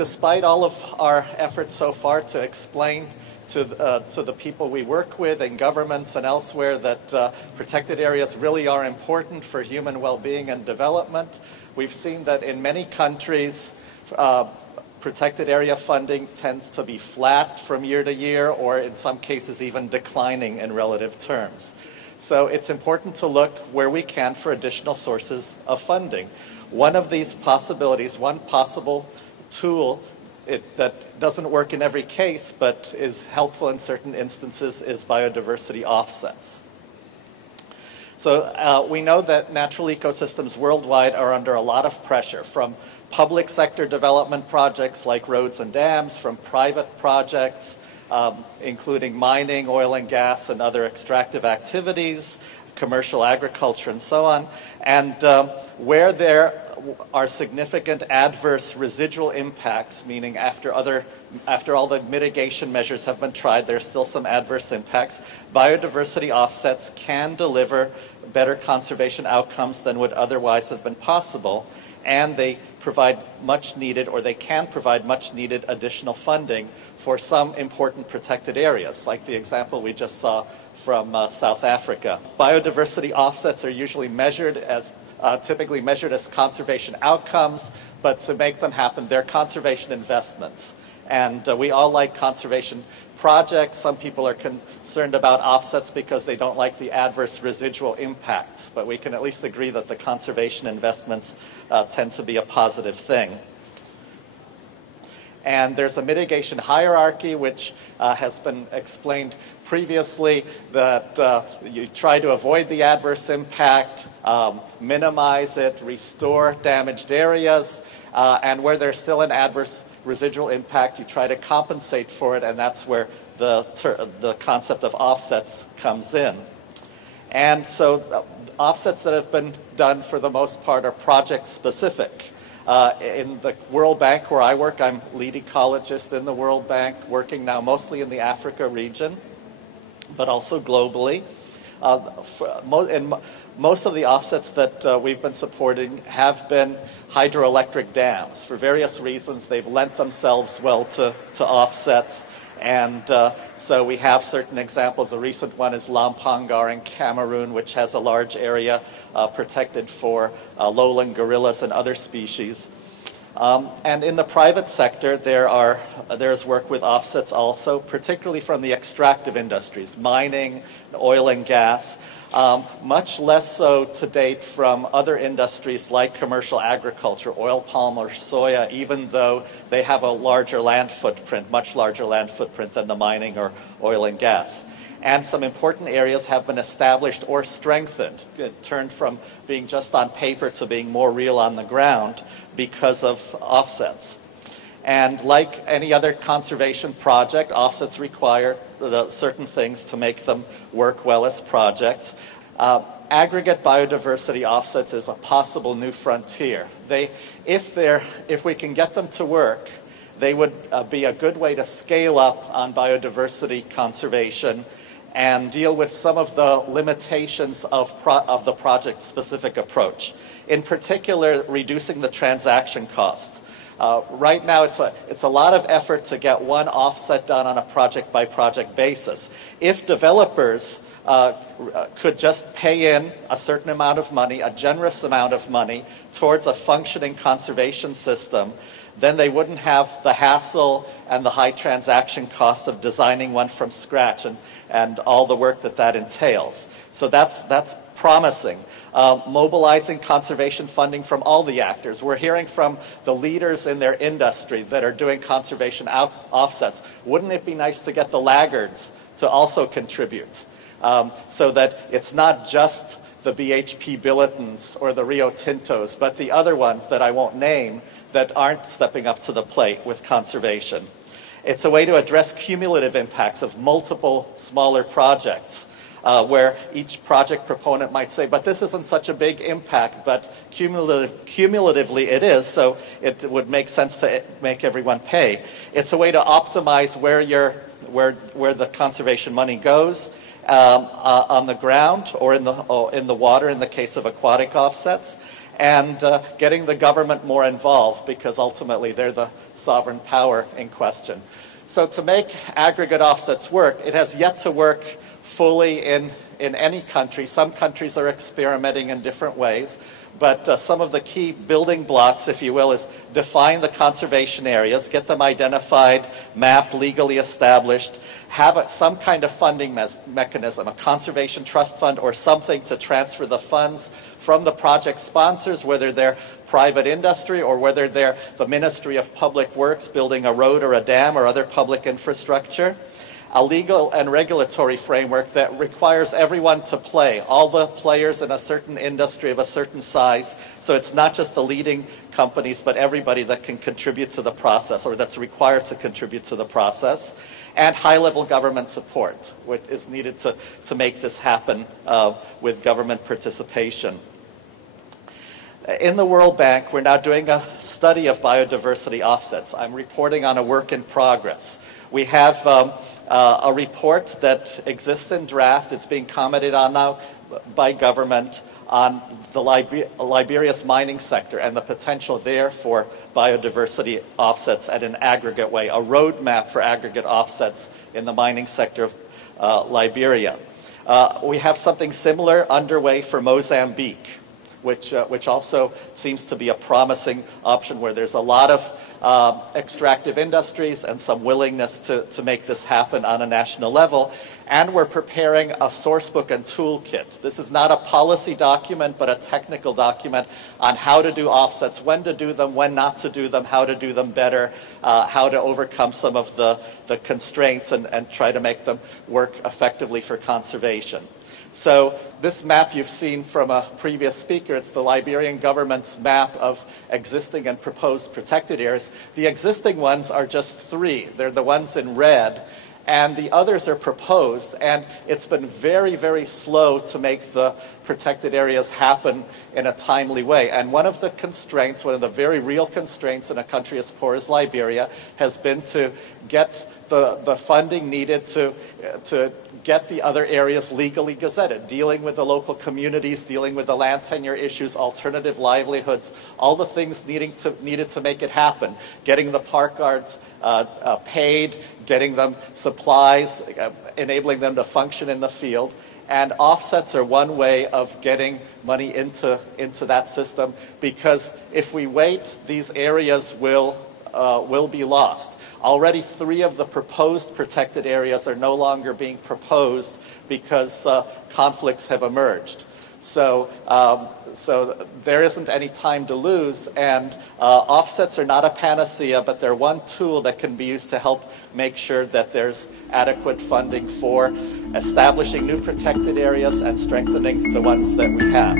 despite all of our efforts so far to explain to the people we work with in governments and elsewhere that protected areas really are important for human well-being and development, we've seen that in many countries, protected area funding tends to be flat from year to year, or in some cases even declining in relative terms. So it's important to look where we can for additional sources of funding. One of these possibilities, one possible tool that doesn't work in every case but is helpful in certain instances, is biodiversity offsets. So we know that natural ecosystems worldwide are under a lot of pressure from public sector development projects like roads and dams, from private projects, including mining, oil and gas, and other extractive activities, commercial agriculture, and so on. And where there are significant adverse residual impacts, meaning after all the mitigation measures have been tried, there's still some adverse impacts, biodiversity offsets can deliver better conservation outcomes than would otherwise have been possible, and they provide much needed, or they can provide much needed additional funding for some important protected areas, like the example we just saw from South Africa. Biodiversity offsets are usually measured as typically measured as conservation outcomes, but to make them happen, they're conservation investments. And we all like conservation projects. Some people are concerned about offsets because they don't like the adverse residual impacts, but we can at least agree that the conservation investments tend to be a positive thing. And there's a mitigation hierarchy, which has been explained previously, that you try to avoid the adverse impact, minimize it, restore damaged areas, and where there's still an adverse residual impact, you try to compensate for it, and that's where the concept of offsets comes in. And so offsets that have been done for the most part are project-specific. In the World Bank where I work, I'm lead ecologist in the World Bank, working now mostly in the Africa region, but also globally. Most of the offsets that we've been supporting have been hydroelectric dams. For various reasons, they've lent themselves well to offsets. And so we have certain examples. A recent one is Lampangar in Cameroon, which has a large area protected for lowland gorillas and other species. And in the private sector, there's work with offsets also, particularly from the extractive industries, mining, oil and gas. Much less so to date from other industries like commercial agriculture, oil palm or soya, even though they have a larger land footprint, much larger land footprint than the mining or oil and gas. And some important areas have been established or strengthened. It turned from being just on paper to being more real on the ground because of offsets. And like any other conservation project, offsets require certain things to make them work well as projects. Aggregate biodiversity offsets is a possible new frontier. If we can get them to work, they would be a good way to scale up on biodiversity conservation and deal with some of the limitations of the project-specific approach. In particular, reducing the transaction costs. Right now, it's a lot of effort to get one offset done on a project-by-project basis. If developers could just pay in a certain amount of money, a generous amount of money, towards a functioning conservation system, then they wouldn't have the hassle and the high transaction costs of designing one from scratch and all the work that entails. So that's promising. Mobilizing conservation funding from all the actors. We're hearing from the leaders in their industry that are doing conservation offsets. Wouldn't it be nice to get the laggards to also contribute so that it's not just the BHP Billitons or the Rio Tintos, but the other ones that I won't name that aren't stepping up to the plate with conservation. It's a way to address cumulative impacts of multiple smaller projects. Where each project proponent might say, but this isn't such a big impact, but cumulatively it is, so it would make sense to make everyone pay. It's a way to optimize where the conservation money goes on the ground or in the water in the case of aquatic offsets. and getting the government more involved, because ultimately they're the sovereign power in question. So to make aggregate offsets work, it has yet to work fully in any country. Some countries are experimenting in different ways, but some of the key building blocks, if you will, is define the conservation areas, get them identified, mapped, legally established, have some kind of funding mechanism, a conservation trust fund or something to transfer the funds from the project sponsors, whether they're private industry or whether they're the Ministry of Public Works building a road or a dam or other public infrastructure. A legal and regulatory framework that requires everyone to play, all the players in a certain industry of a certain size. So it's not just the leading companies, but everybody that can contribute to the process or that's required to contribute to the process. And high-level government support, which is needed to make this happen with government participation. In the World Bank, we're now doing a study of biodiversity offsets. I'm reporting on a work in progress. We have a report that exists in draft. It's being commented on now by government on the Liberia's mining sector and the potential there for biodiversity offsets at an aggregate way, a roadmap for aggregate offsets in the mining sector of Liberia. We have something similar underway for Mozambique, which also seems to be a promising option where there's a lot of extractive industries and some willingness to make this happen on a national level. And we're preparing a sourcebook and toolkit. This is not a policy document, but a technical document on how to do offsets, when to do them, when not to do them, how to do them better, how to overcome some of the constraints and try to make them work effectively for conservation. So this map you've seen from a previous speaker, it's the Liberian government's map of existing and proposed protected areas. The existing ones are just 3. They're the ones in red, and the others are proposed, and it's been very, very slow to make the protected areas happen in a timely way. And one of the constraints, one of the very real constraints in a country as poor as Liberia has been to get the funding needed to get the other areas legally gazetted, dealing with the local communities, dealing with the land tenure issues, alternative livelihoods, all the things needed to make it happen, getting the park guards paid, getting them supplies, enabling them to function in the field. And offsets are one way of getting money into that system, because if we wait, these areas will be lost. Already 3 of the proposed protected areas are no longer being proposed because conflicts have emerged. So there isn't any time to lose, and offsets are not a panacea, but they're one tool that can be used to help make sure that there's adequate funding for establishing new protected areas and strengthening the ones that we have.